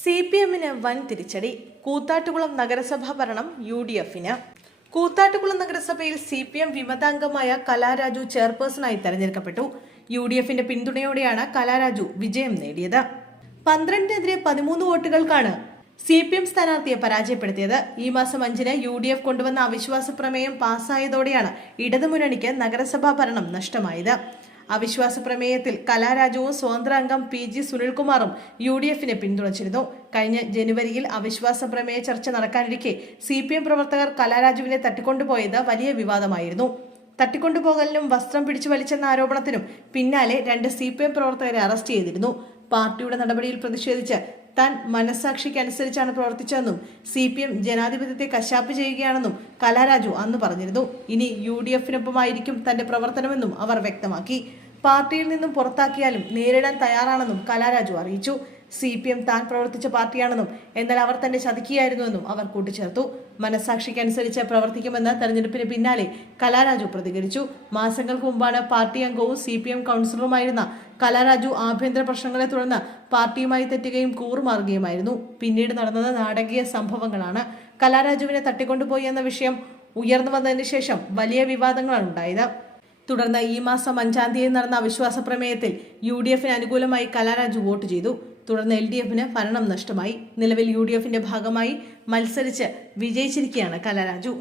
C P എമ്മിന് വൻ തിരിച്ചടി. കൂത്താട്ടുകുളം നഗരസഭാ ഭരണം യു ഡി എഫിന് കൂത്താട്ടുകുളം നഗരസഭയിൽ സി പി എം വിമതാംഗമായ കലാരാജു ചെയർപേഴ്സണായി തെരഞ്ഞെടുക്കപ്പെട്ടു. യു ഡി എഫിന്റെ പിന്തുണയോടെയാണ് കലാരാജു വിജയം നേടിയത്. പന്ത്രണ്ടിനെതിരെ പതിമൂന്ന് വോട്ടുകൾക്കാണ് സി പി എം സ്ഥാനാർത്ഥിയെ പരാജയപ്പെടുത്തിയത്. ഈ മാസം അഞ്ചിന് യു ഡി എഫ് കൊണ്ടുവന്ന അവിശ്വാസ പ്രമേയം പാസ്സായതോടെയാണ് ഇടതുമുന്നണിക്ക് നഗരസഭാ ഭരണം നഷ്ടമായത്. അവിശ്വാസ പ്രമേയത്തിൽ കലാരാജുവും സ്വതന്ത്ര അംഗം പി ജി സുനിൽകുമാറും യു ഡി എഫിനെ പിന്തുണച്ചിരുന്നു. കഴിഞ്ഞ ജനുവരിയിൽ അവിശ്വാസ പ്രമേയ ചർച്ച നടക്കാനിരിക്കെ സി പി എം പ്രവർത്തകർ കലാരാജുവിനെ തട്ടിക്കൊണ്ടുപോയത് വലിയ വിവാദമായിരുന്നു. തട്ടിക്കൊണ്ടുപോകലിനും വസ്ത്രം പിടിച്ചു വലിച്ചെന്ന ആരോപണത്തിനും പിന്നാലെ രണ്ട് സി പി എം പ്രവർത്തകരെ അറസ്റ്റ് ചെയ്തിരുന്നു. പാർട്ടിയുടെ നടപടിയിൽ പ്രതിഷേധിച്ച് താൻ മനസ്സാക്ഷിക്കനുസരിച്ചാണ് പ്രവർത്തിച്ചതെന്നും സി പി എം ജനാധിപത്യത്തെ കശാപ്പ് ചെയ്യുകയാണെന്നും കലാരാജു അന്ന് പറഞ്ഞിരുന്നു. ഇനി യു ഡി എഫിനൊപ്പമായിരിക്കും തന്റെ പ്രവർത്തനമെന്നും അവർ വ്യക്തമാക്കി. പാർട്ടിയിൽ നിന്നും പുറത്താക്കിയാലും നേരിടാൻ തയ്യാറാണെന്നും കലാരാജു അറിയിച്ചു. സി പി എം താൻ പ്രവർത്തിച്ച പാർട്ടിയാണെന്നും എന്നാൽ അവർ തന്നെ ചതിക്കുകയായിരുന്നുവെന്നും അവർ കൂട്ടിച്ചേർത്തു. മനസാക്ഷിക്കനുസരിച്ച് പ്രവർത്തിക്കുമെന്ന് തെരഞ്ഞെടുപ്പിന് പിന്നാലെ കലാരാജു പ്രതികരിച്ചു. മാസങ്ങൾക്ക് മുമ്പാണ് പാർട്ടി അംഗവും സി പി എം കൗൺസിലറുമായിരുന്ന കലാരാജു ആഭ്യന്തര പ്രശ്നങ്ങളെ തുടർന്ന് പാർട്ടിയുമായി തെറ്റുകയും കൂറുമാറുകയുമായിരുന്നു. പിന്നീട് നടന്നത് നാടകീയ സംഭവങ്ങളാണ്. കലാരാജുവിനെ തട്ടിക്കൊണ്ടുപോയി എന്ന വിഷയം ഉയർന്നു വന്നതിന് ശേഷം വലിയ വിവാദങ്ങളാണ് ഉണ്ടായത്. തുടർന്ന് ഈ മാസം അഞ്ചാം തീയതി നടന്ന അവിശ്വാസ പ്രമേയത്തിൽ യു ഡി എഫിന് അനുകൂലമായി കലാരാജു വോട്ട് ചെയ്തു. തുടർന്ന് എൽ ഡി എഫിന് ഭരണം നഷ്ടമായി. നിലവിൽ യു ഡി എഫിന്റെ ഭാഗമായി മത്സരിച്ച് വിജയിച്ചിരിക്കുകയാണ് കലാരാജു.